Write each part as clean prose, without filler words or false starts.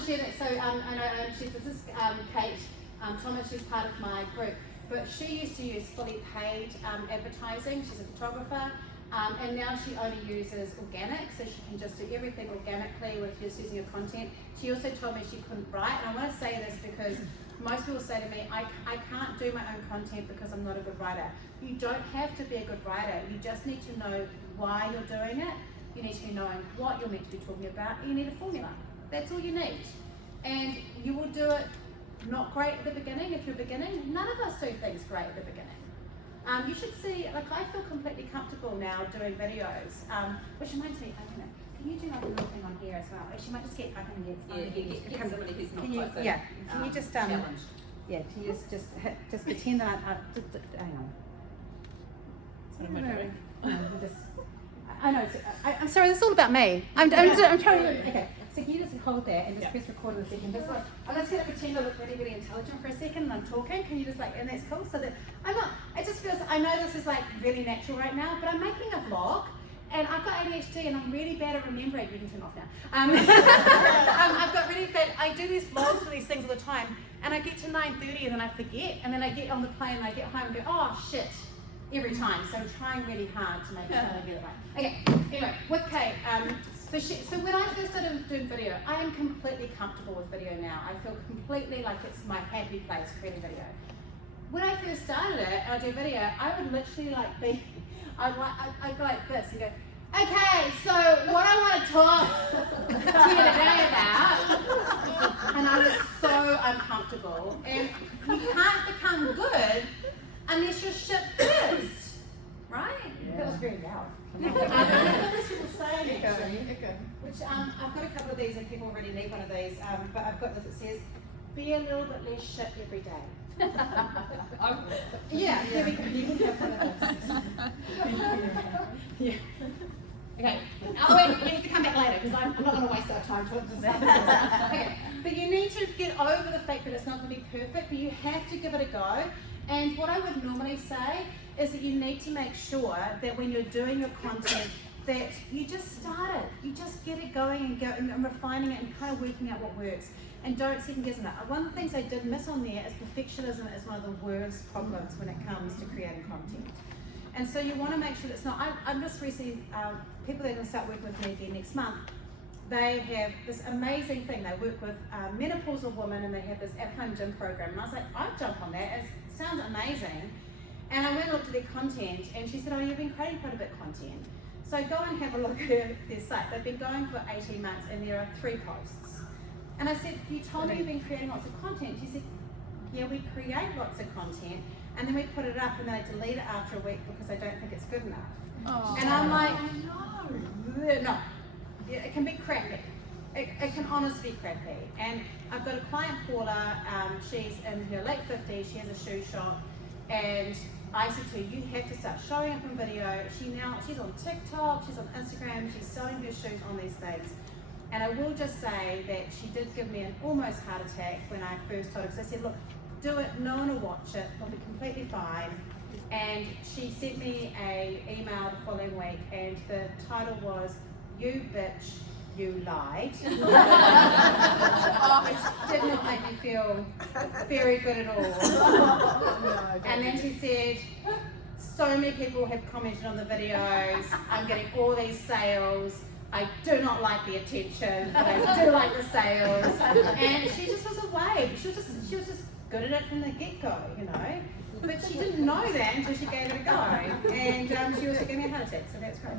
to share that. So I know this is Kate Thomas. She's part of my group, but she used to use fully paid advertising. She's a photographer, and now she only uses organic, so she can just do everything organically with just using her content. She also told me she couldn't write, and I want to say this because most people say to me, I can't do my own content because I'm not a good writer. You don't have to be a good writer. You just need to know why you're doing it. You need to be knowing what you're meant to be talking about, and you need a formula. That's all you need. And you will do it not great at the beginning if you're beginning. None of us do things great at the beginning. You should see, like I feel completely comfortable now doing videos, which reminds me, I don't know, can you do like a little thing on here as well? Actually, might just get, I can get somebody who's not can you, quite so, yeah, can you just, challenged. yeah, can you just pretend that hang on. What am I doing? I know, I'm sorry, this is all about me. I'm trying to, okay. So can you just hold there and just press record in a second? Just like, I'm just going to pretend I look really, really intelligent for a second and I'm talking. Can you just like, and that's cool. So that I'm not, it just feels, I know this is like really natural right now, but I'm making a vlog and I've got ADHD and I'm really bad at remembering. You can turn off now. I've got really bad, I do these vlogs for these things all the time and I get to 9:30 and then I forget and then I get on the plane and I get home and go, oh shit. Every time, so I'm trying really hard to make sure I get it right. Okay, anyway, with Kate, so when I first started doing video, I am completely comfortable with video now. I feel completely like it's my happy place creating video. When I first started it and I do video, I would literally like be, I'd go like this and go, okay, so what I want to talk to you today about, and I was so uncomfortable, and you can't become good unless you're shit first, right? Yeah. That was very loud. I've this people saying actually, which I've got a couple of these and people already need one of these, but I've got this that says, be a little bit less shit every day. Yeah, there we go. You can have one of those. Yeah. Okay. Oh wait, you have to come back later because I'm not going to waste our time talking to that. Okay. But you need to get over the fact that it's not going to be perfect, but you have to give it a go. And what I would normally say is that you need to make sure that when you're doing your content that you just start it, you just get it going and go and refining it and kind of working out what works. And don't second guess it. One of the things I did miss on there is perfectionism is one of the worst problems when it comes to creating content. And so you want to make sure that it's not, I'm just recently, people that are going to start working with me again next month, they have this amazing thing. They work with menopausal women and they have this at-home gym program. And I was like, I'd jump on that. It sounds amazing. And I went and looked at their content and she said, oh, you've been creating quite a bit of content. So go and have a look at their site. They've been going for 18 months and there are 3 posts. And I said, you told me you've been creating lots of content. She said, yeah, we create lots of content and then we put it up and then I delete it after a week because I don't think it's good enough. Oh, and I'm like, no. It can be crappy. It can honestly be crappy. And I've got a client, Paula, she's in her late 50s, she has a shoe shop, and I said to her, you have to start showing up in video. She's on TikTok, she's on Instagram, she's selling her shoes on these things. And I will just say that she did give me an almost heart attack when I first told her, because I said, look, do it, no one will watch it, it'll be completely fine. And she sent me an email the following week, and the title was, you bitch, you lied. Which did not make me feel very good at all. And then she said, so many people have commented on the videos, I'm getting all these sales, I do not like the attention, but I do like the sales. And she just was away. She was just good at it from the get-go, you know. But she didn't know that until she gave it a go. And she also gave me a heart attack, so that's great.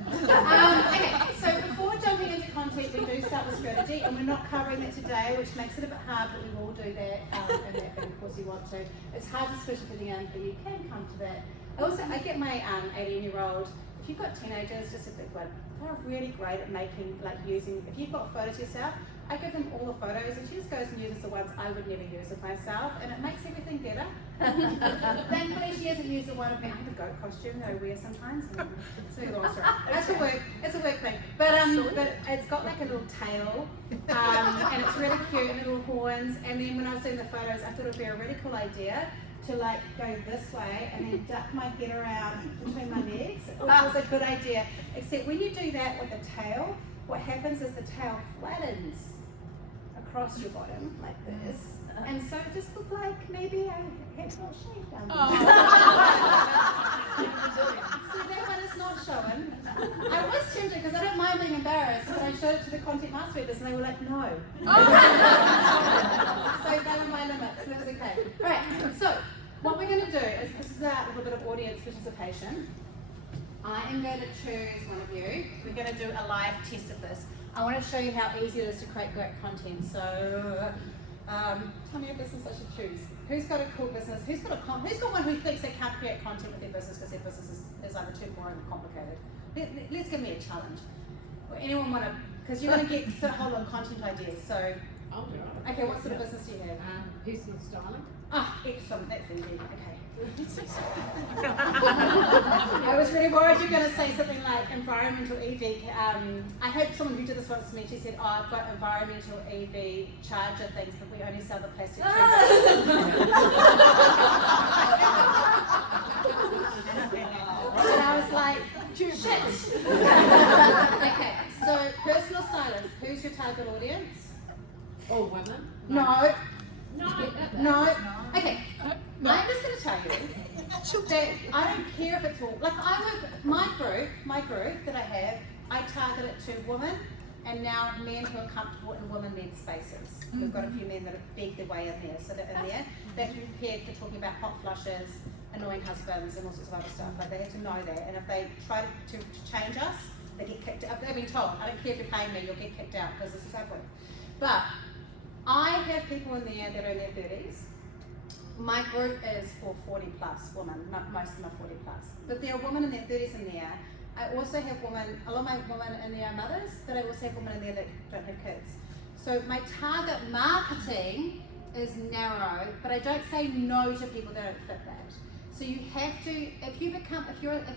Okay, so before jumping into content, we do start with strategy, and we're not covering that today, which makes it a bit hard, but we will do that, and of course you want to. It's hard to switch everything in, but you can come to that. I get my 18-year-old, if you've got teenagers, just a big one, they're really great at making, using, if you've got photos yourself, I give them all the photos and she just goes and uses the ones I would never use of myself, and it makes everything better. Thankfully she hasn't used the one of me. I have a goat costume that I wear sometimes. It's a long story. That's for work. It's a work thing. But it's got like a little tail, and it's really cute and little horns. And then when I was doing the photos, I thought it would be a really cool idea to go this way and then duck my head around between my legs, which was a good idea. Except when you do that with a tail, what happens is the tail flattens across your bottom like this. And so it just looked like maybe I had not shaved down there. So that one is not showing. I was tempted because I don't mind being embarrassed, but I showed it to the content master and they were like, no. So they were my limits, and it was okay. Alright, so what we're going to do is, this is a little bit of audience participation. I am going to choose one of you. We're going to do a live test of this. I want to show you how easy it is to create great content. So, tell me a business I should choose. Who's got a cool business? Who's got one who thinks they can't create content with their business because their business is either too boring or complicated? Let's give me a challenge. Or anyone want to? Because you're going to get a whole lot of content ideas. So, I'll do it. okay, what sort of business do you have? Personal styling. Ah, excellent. That's easy. Okay. I was really worried you were going to say something like environmental EV. I had someone who did this once to me. She said, "Oh, I've got environmental EV charger things, but we only sell the plastic." And I was like, "Shit." Okay, so personal stylist. Who's your target audience? All women. No. No. Okay. I'm just going to tell you that I don't care if it's all, like my group that I have, I target it to women and now men who are comfortable in women-led spaces. We've got a few men that have begged their way in there, so they're in there. They have to be prepared for talking about hot flushes, annoying husbands and all sorts of other stuff. Like they have to know that, and if they try to change us, they get kicked out. They've been told, I don't care if you're paying me, you'll get kicked out because this is ugly. But I have people in there that are in their 30s. My group is for 40 plus women, most of them are 40 plus. But there are women in their 30s in there. I also have women, a lot of my women in there are mothers, but I also have women in there that don't have kids. So my target marketing is narrow, but I don't say no to people that don't fit that. So you have to, if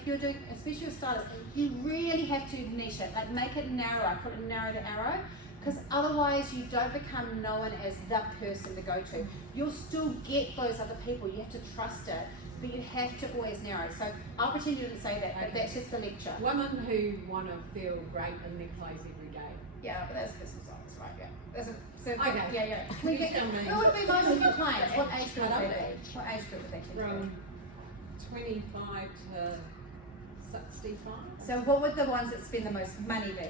you're doing, especially with stylist, you really have to niche it, like make it narrow, I call it narrow the arrow. Because otherwise you don't become known as the person to go to. You'll still get those other people, you have to trust it, but you have to always narrow. So I'll pretend you didn't say that, but that's just the lecture. Women who want to feel great in their clothes every day. Yeah, but that's business owners, right? Yeah. That's a, so Okay. Yeah. You tell me. Who would be most of your clients? What age group would they be? What age group would they be? From 25 to 65. So what would the ones that spend the most money be?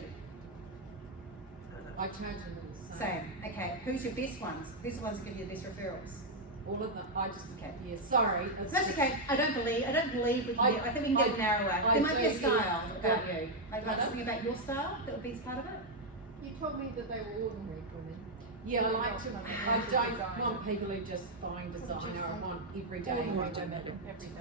I charge them all the Same. Okay. Who's your best ones? Who's the ones that give you the best referrals? All of them. I just Okay. yeah. Sorry. It's That's just- okay. I don't believe we can I think we can get it narrower. There might be a style about you. Like something about your style that would be part of it? You told me that they were ordinary women. Yeah, I like to. I don't want people who just buying designer. I want everyday women to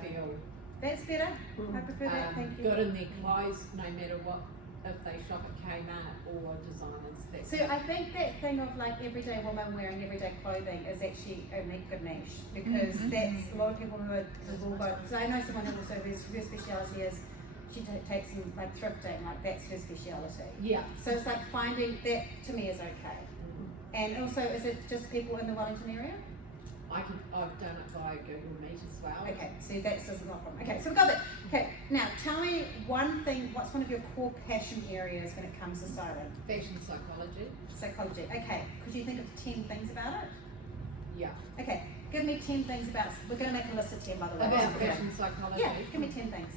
feel That's better. I prefer that. Thank you. good in their clothes, no matter what. If they shop at Kmart or designers. So I think that thing of like everyday woman wearing everyday clothing is actually a good niche because that's a lot of people who will go. So I know someone who also her speciality is she takes some like thrifting, like that's her speciality. Yeah. So it's like finding that to me is okay. And also, is it just people in the Wellington area? I've done it via Google Meet as well. Okay, so that's just not a problem. Okay, so we've got that. Okay, now tell me one thing, what's one of your core passion areas when it comes to styling? Fashion psychology. Psychology. Okay, could you think of 10 things about it? Yeah. Okay, give me 10 things about, we're going to make a list of 10 by the way. About fashion psychology. Yeah, give me 10 things.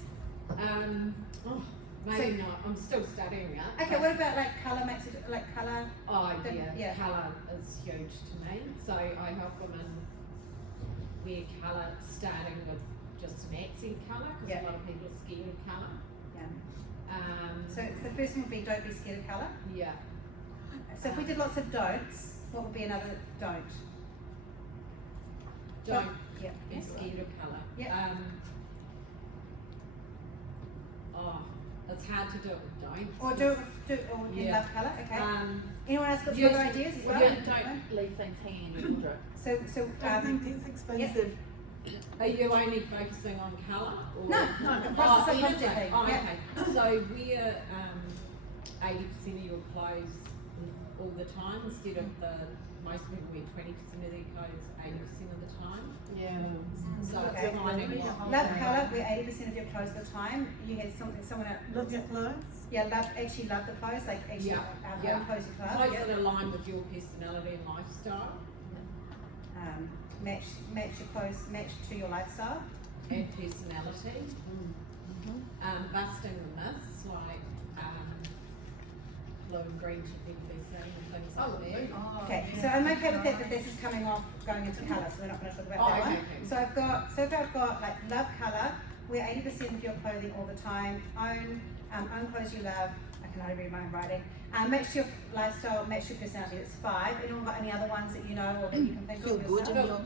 Maybe not. I'm still studying it. Okay, what about like colour, like colour? Oh yeah. Colour is huge to me. So I help women wear colour starting with just an accent colour because a lot of people are scared of colour. Yeah. So the first one would be don't be scared of colour. Yeah. So if we did lots of don'ts, what would be another don't? Don't Yeah. be scared of colour. Yeah. It's hard to do it with don'ts. Or or you love colour, okay. Anyone else got some yes, other ideas as well? Don't leave things hanging in your wardrobe. So I think it's expensive. Are you only focusing on colour? Or? No, across the subject thing. Oh, Yeah. okay. So wear 80% of your clothes all the time instead of most people wear 20% of their clothes 80% of the time. Yeah. So Okay. it's finding Love colour, wear 80% of your clothes at the time. You had someone else. Love your clothes? Yeah, love the clothes, like actually own clothes you love. clothes Yeah. that align with your personality and lifestyle Match your clothes, match to your lifestyle. and personality. Busting the myths like blue and green should never be seen and things like that. Okay, so I'm okay with that this is coming off going into colour, so we're not going to talk about that one. Okay. So I've got like love colour, wear 80% of your clothing all the time, own clothes you love. I can only read my own writing. Match your lifestyle, match your personality. It's 5. Anyone got any other ones that you know or that you can think Feel of? good in yourself?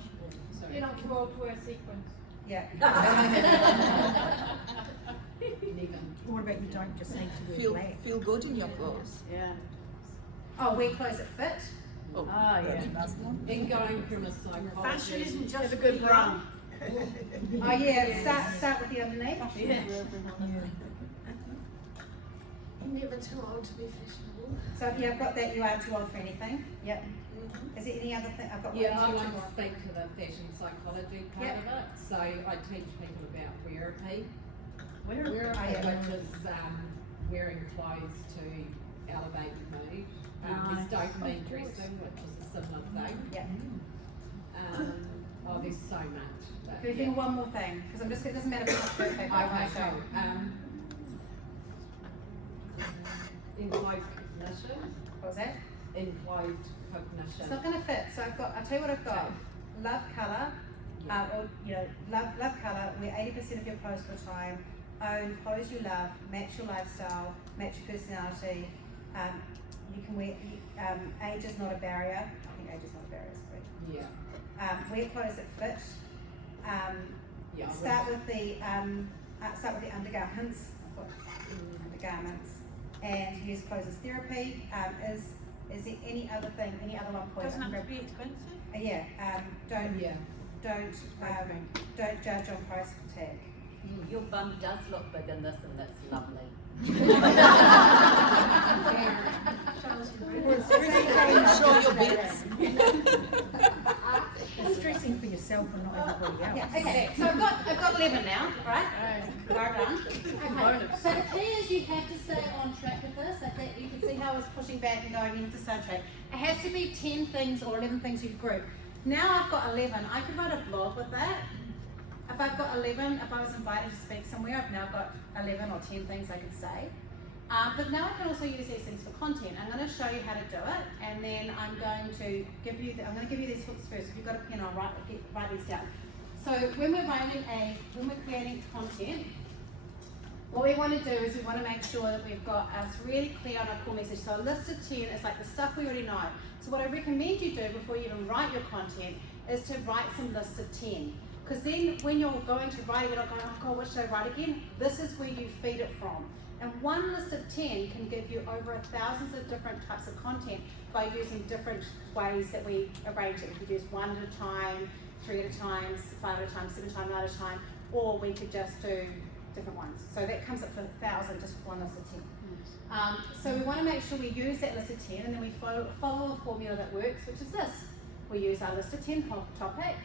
your You're not too old to wear sequins. Yeah. What about you don't just need to wear black? feel good in your clothes. Yeah. Oh, wear clothes that fit. Oh, Ah, yeah. And going from a psychology. Fashion isn't just Have a good for run. Oh yeah, start with the underneath. Yeah. Never too old to be fashionable. So yeah, I've got that. You aren't too old for anything. Yep. Is there any other thing? I've got Yeah, I one, want two, to speak to the fashion psychology part Yep. of it. So I teach people about wearapy. Oh, yeah. Which is wearing clothes to elevate your mood. There's dopamine dressing, which is a similar thing. Yeah. There's so much. But, Can you think of one more thing? Because I'm just, it doesn't matter if it's not perfect. I Okay, want to show. cool. Enclosed cognition. What was that? Enclosed cognition. It's not going to fit. So I'll tell you what I've got. Love colour, love colour. Wear 80% of your clothes all the time. Own clothes you love. Match your lifestyle. Match your personality. You can wear. Age is not a barrier. I think age is not a barrier. Is correct. Yeah. Wear clothes that fit. Yeah. Start with the undergarments. Undergarments, and use clothes as therapy. Is there any other thing? Any other one point? Doesn't have to be expensive. Don't judge on price tag. Your bum does look big in this, and that's lovely. Show your bits. It's stressing for yourself and not everybody else. Yeah, okay, so I've got 11 now, alright? Well done. Okay, so the key is you have to stay on track with this. I think you can see how I was pushing back and going, you have to stay on track. It has to be 10 things or 11 things you group. Now I've got 11, I could write a blog with that. If I've got 11, if I was invited to speak somewhere, I've now got 11 or 10 things I could say. But now I can also use these things for content. I'm going to show you how to do it, and then I'm going to give you these hooks first. If you've got a pen, I'll write these down. So when we're creating content, what we want to do is we want to make sure that we've got us really clear on our core message. So a list of 10 is like the stuff we already know. So what I recommend you do before you even write your content is to write some lists of 10. Because then when you're going to write it, you're not going, oh God, what should I write again? This is where you feed it from. And one list of 10 can give you over thousands of different types of content by using different ways that we arrange it. We could use 1 at a time, 3 at a time, 5 at a time, 7 times at a time, or we could just do different ones. So that comes up to 1,000 just for one list of 10. So we want to make sure we use that list of 10 and then we follow a formula that works, which is this. We use our list of 10 topic,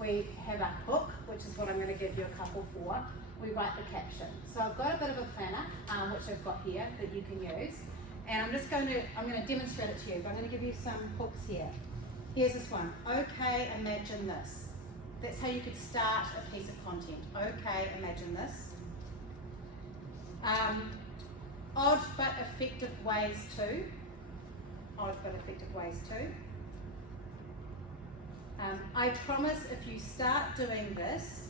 we have a hook, which is what I'm going to give you a couple for. We write the caption. So I've got a bit of a planner, which I've got here that you can use. And I'm going to demonstrate it to you, but I'm going to give you some hooks here. Here's this one. Okay, imagine this. That's how you could start a piece of content. Okay, imagine this. Odd but effective ways to. Odd but effective ways to. I promise if you start doing this,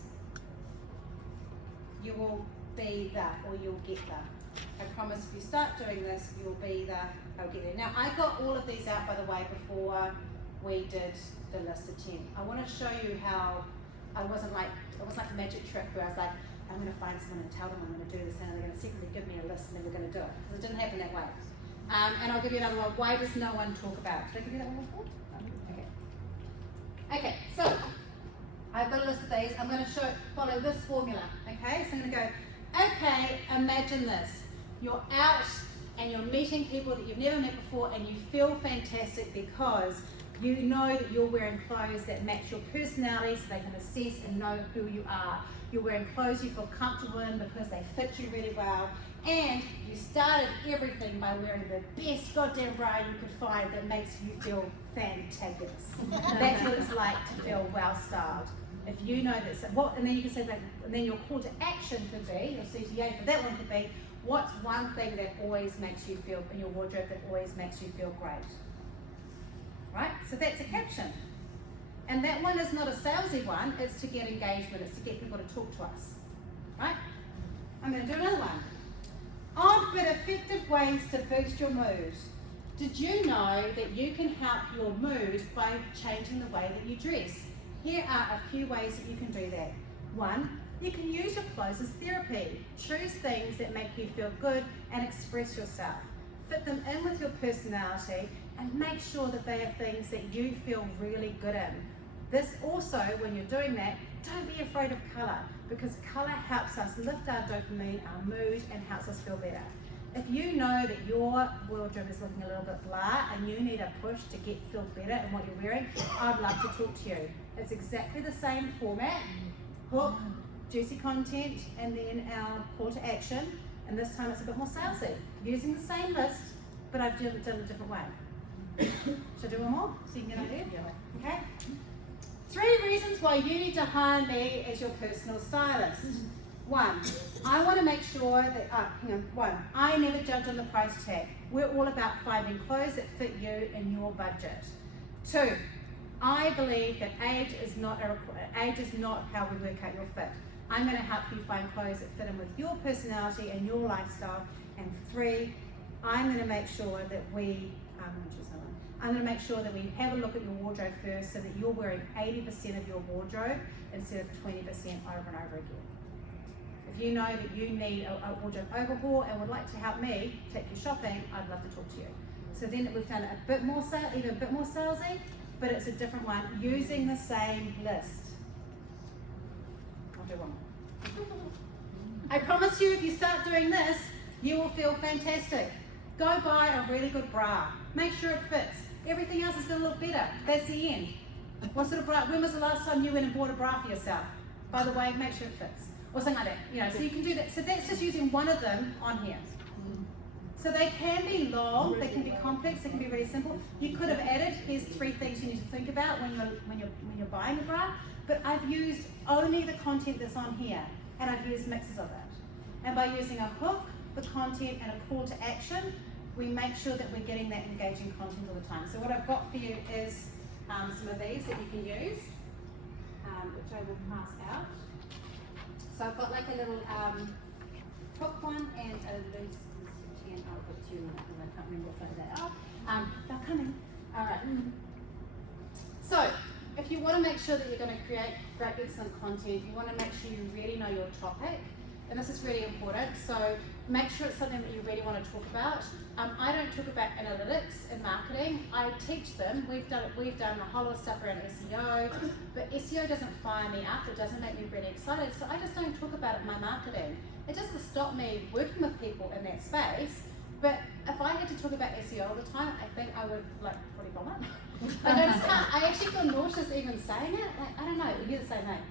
you will be that, or you'll get that. I promise if you start doing this, you'll be that, I'll get there. Now, I got all of these out, by the way, before we did the list of 10. I want to show you how it wasn't like a magic trick where I was like, I'm going to find someone and tell them I'm going to do this, and they're going to secretly give me a list, and then we're going to do it. Because it didn't happen that way. And I'll give you another one. Why does no one talk about it? Did I give you that one before? Okay. Okay, so I've got a list of these. I'm going to follow this formula. Okay, so I'm going to go, okay, imagine this. You're out and you're meeting people that you've never met before, and you feel fantastic because you know that you're wearing clothes that match your personality so they can assess and know who you are. You're wearing clothes you feel comfortable in because they fit you really well. And you started everything by wearing the best goddamn bra you could find that makes you feel fantabulous. That's what it's like to feel well styled. If you know this, and then you can say that, and then your call to action could be, your CTA for that one could be, what's one thing that always makes you feel, in your wardrobe that always makes you feel great? Right? So that's a caption. And that one is not a salesy one, it's to get engagement, it's to get people to talk to us. Right? I'm going to do another one. Odd but effective ways to boost your mood. Did you know that you can help your mood by changing the way that you dress? Here are a few ways that you can do that. One, you can use your clothes as therapy. Choose things that make you feel good and express yourself. Fit them in with your personality and make sure that they are things that you feel really good in. This also, when you're doing that, don't be afraid of colour, because colour helps us lift our dopamine, our mood, and helps us feel better. If you know that your wardrobe is looking a little bit blah and you need a push to feel better in what you're wearing, I'd love to talk to you. It's exactly the same format, hook, juicy content, and then our call to action, and this time it's a bit more salesy. Using the same list, but I've done it a different way. Should I do one more so you can get an idea? Yeah. Okay. 3 reasons why you need to hire me as your personal stylist. 1, I want to make sure that, I never judge on the price tag. We're all about finding clothes that fit you and your budget. 2, I believe that age is not how we work out your fit. I'm going to help you find clothes that fit in with your personality and your lifestyle. And 3, I'm going to make sure that we have a look at your wardrobe first so that you're wearing 80% of your wardrobe instead of 20% over and over again. If you know that you need a wardrobe overhaul and would like to help me take you shopping, I'd love to talk to you. So then we've done even a bit more salesy, but it's a different one using the same list. I'll do one more. I promise you, if you start doing this, you will feel fantastic. Go buy a really good bra. Make sure it fits. Everything else is going to look better. That's the end. What sort of bra? When was the last time you went and bought a bra for yourself? By the way, make sure it fits. Or something like that. So you can do that. So that's just using one of them on here. So they can be long, they can be complex, they can be really simple. You could have added, here's 3 things you need to think about when you're buying a bra. But I've used only the content that's on here, and I've used mixes of it. And by using a hook, the content, and a call to action, we make sure that we're getting that engaging content all the time. So what I've got for you is some of these that you can use, which I will pass out. So I've got like a little hook one and a loose, and I'll put 2 in it because I can't remember what they are. They're coming. All right. So if you want to make sure that you're going to create great, excellent content, you want to make sure you really know your topic. And this is really important, so make sure it's something that you really want to talk about. I don't talk about analytics and marketing. I teach them. We've done a whole lot of stuff around SEO, but SEO doesn't fire me up. It doesn't make me really excited, so I just don't talk about it in my marketing. It doesn't stop me working with people in that space, but if I had to talk about SEO all the time, I think I would probably vomit. I just can't. I actually feel nauseous even saying it. I don't know. You're the same name.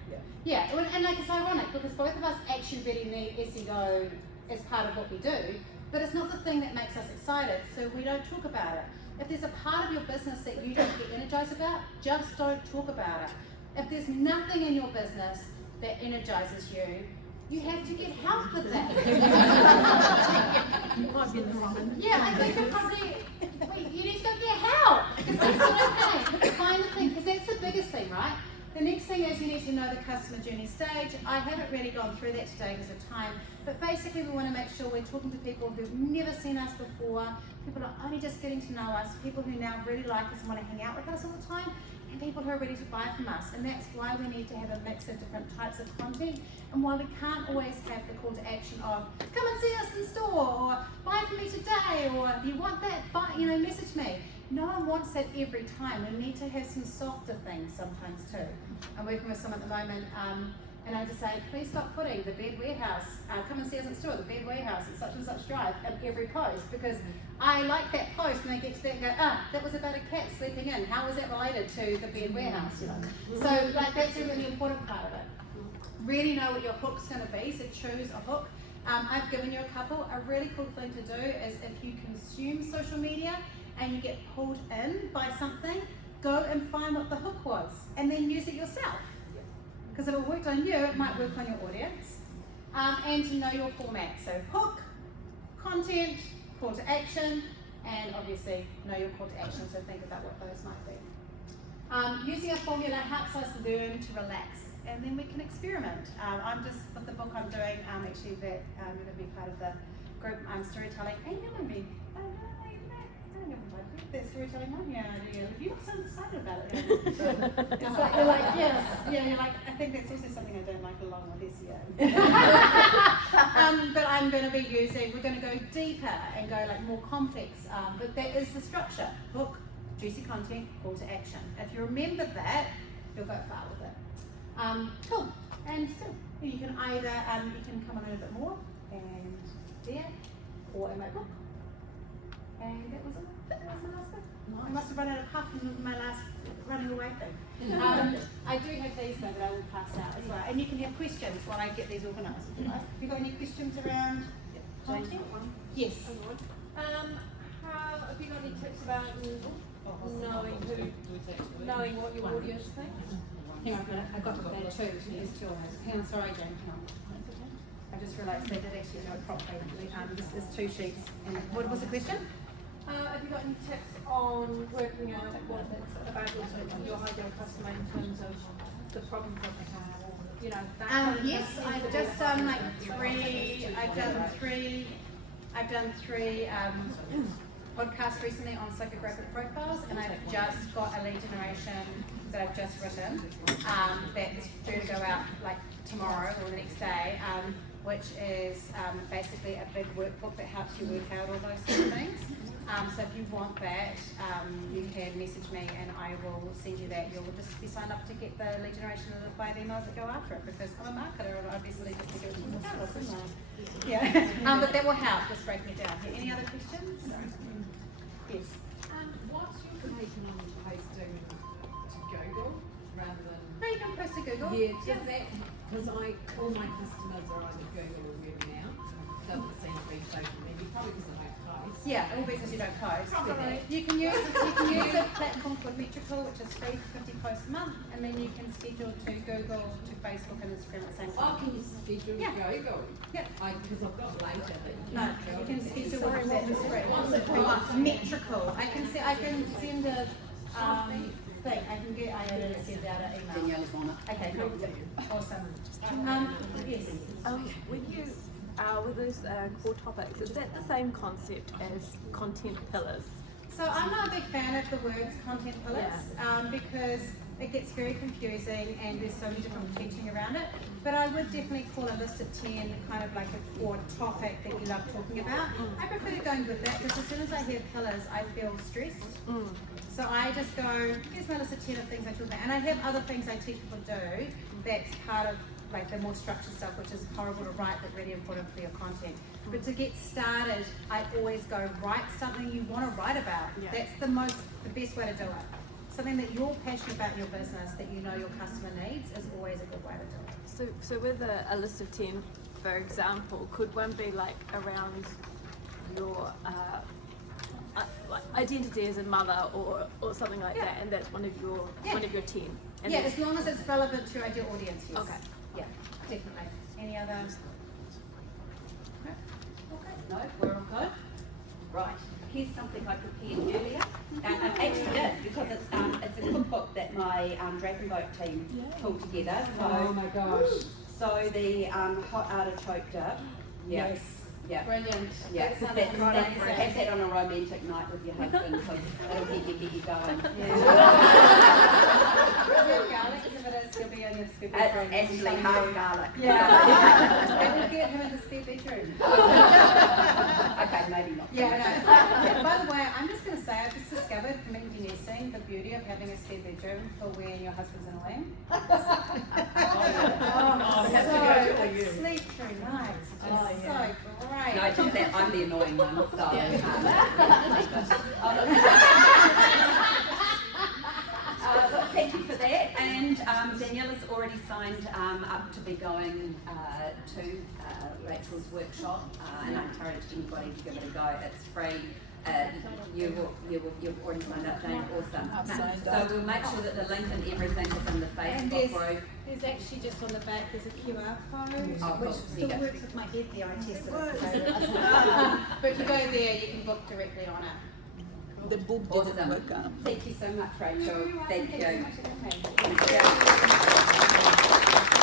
Yeah. And it's ironic because both of us actually really need SEO as part of what we do, but it's not the thing that makes us excited, so we don't talk about it. If there's a part of your business that you don't get energized about, just don't talk about it. If there's nothing in your business that energizes you, you have to get help with that. Yeah, I think you need to go get help, because that's not okay. Find the thing, because that's the biggest thing, right? The next thing is you need to know the customer journey stage. I haven't really gone through that today because of time, but basically we want to make sure we're talking to people who've never seen us before, people who are only just getting to know us, people who now really like us and want to hang out with us all the time, and people who are ready to buy from us. And that's why we need to have a mix of different types of content, and why we can't always have the call to action of come and see us in store, or buy from me today, or if you want that, message me. No one wants that every time. We need to have some softer things sometimes too. I'm working with someone at the moment And I just say, please stop putting the bed warehouse, come and see us in store, the bed warehouse at such and such drive in every post, because I like that post and they get to that and go, that was about a cat sleeping in. How was that related to the bed warehouse? You know? So like that's a really important part of it. Really know what your hook's going to be, so choose a hook. I've given you a couple. A really cool thing to do is if you consume social media and you get pulled in by something, go and find what the hook was and then use it yourself. Because if it worked on you, it might work on your audience. And to know your format. So hook, content, call to action, and obviously know your call to action, so think about what those might be. Using a formula helps us learn to relax, and then we can experiment. I'm just, with the book I'm doing, actually that I'm going to be part of the group storytelling, and you're going to be, that storytelling one? Yeah, I do. You look so excited about it. It's like, you're like, yes. Yeah, you're like, I think that's also something I don't like along with SEO. But I'm going to be using, we're going to go deeper and go like more complex, but that is the structure. Hook, juicy content, call to action. If you remember that, you'll go far with it. Cool. And still, you can either, you can come on in a bit more, and there, or in my book. And that was it. That was my last bit. I must have run out of puff in my last running away thing. I do have these though that I will pass out as well. And you can have questions while I get these organised. Have you got any questions around content? Yes. Have you got any tips about knowing what your audience thinks? Hang on a minute, I got to that too. Yes, too. Hang on, sorry Jane, hang on. I just realised they did actually do it properly. There's 2 sheets. And what was the question? Have you got any tips on working out what about your ideal customer in terms of the problems that they have, or you know? That kind of Yes, stuff? I've just done like 3. I've done 3 podcasts recently on psychographic profiles, and I've just got a lead generation that I've just written that's due to go out like tomorrow or the next day, which is basically a big workbook that helps you work out all those sort of things. So if you want that, you can message me and I will send you that. You'll just be signed up to get the lead generation of the 5 emails that go after it, because I'm a marketer and obviously just to give it to the house, isn't I? Yeah. But that will help, just breaking it down. Any other questions? Yes. What's your opinion on posting to Google rather than? No, you can post to Google. Yeah, does that, because all my customers are either Google or Web now. Doesn't seem to be social media, probably because I don't post. Yeah, all business you don't post. Probably. You can use a platform called Metrical, which is free for 50 posts a month, and then you can schedule to Google, to Facebook, and Instagram at the same time. Oh, can you schedule Yeah. to Google? Yeah. Because I've got later that you No, can you can schedule So where is that? It's free. what's it called? Metrical. I can send a thing. I only send out an email. Danielle's on it. Okay, cool. Awesome. Yes. When you with those core topics, is that the same concept as content pillars? So I'm not a big fan of the words content pillars because it gets very confusing and there's so many different teaching around it. But I would definitely call a list of 10 kind of like a core topic that you love talking about. I prefer going with that because as soon as I hear pillars, I feel stressed. So I just go, here's my list of 10 of things I talk about. And I have other things I teach people to do that's part of like the more structured stuff, which is horrible to write but really important for your content. But to get started, I always go write something you want to write about. Yeah. That's the best way to do it. Something that you're passionate about in your business, that you know your customer needs, is always a good way to do it. So with a list of 10, for example, could one be like around your like identity as a mother or something like that, and that's one of your 10? And Yeah, as long as it's relevant to your ideal audience, yes. Okay. Yeah, definitely. Any other? No? Okay. No, we're all good. Right. Here's something I prepared earlier. I actually did because it's a cookbook that my Dragon Boat team pulled together. So, Oh my gosh. So the hot artichoke dip. Yeah. Yes. Yeah. Brilliant. Yeah. That's That's, Friday. have that on a romantic night with your husband because it'll get you going. Is it garlic? If it is, you'll be in in a spare It's bedroom. actually half garlic. That would get him in the spare bedroom. Okay, maybe not. Yeah, no. By the way, I'm just going to say, I've just discovered from empty nesting the beauty of having a spare bedroom for when your husband's in a lamb. Sleep through nights. It's so great. No, it turns out I'm the annoying one, so. Look, thank you for that, and Daniela's already signed up to be going to Rachel's workshop, and I encourage anybody to give it a go. It's free. You've already signed up, Jane. Awesome. So we'll make sure that the link and everything is in the And Facebook group. there's actually just on the back, there's a QR code, Oh, cool. which There you still go. works with my head there, I tested it. But if you go there, you can book directly on it. The book Awesome. didn't work out. Thank you so much, Rachel. Thank you. Thank you so much. Thank you.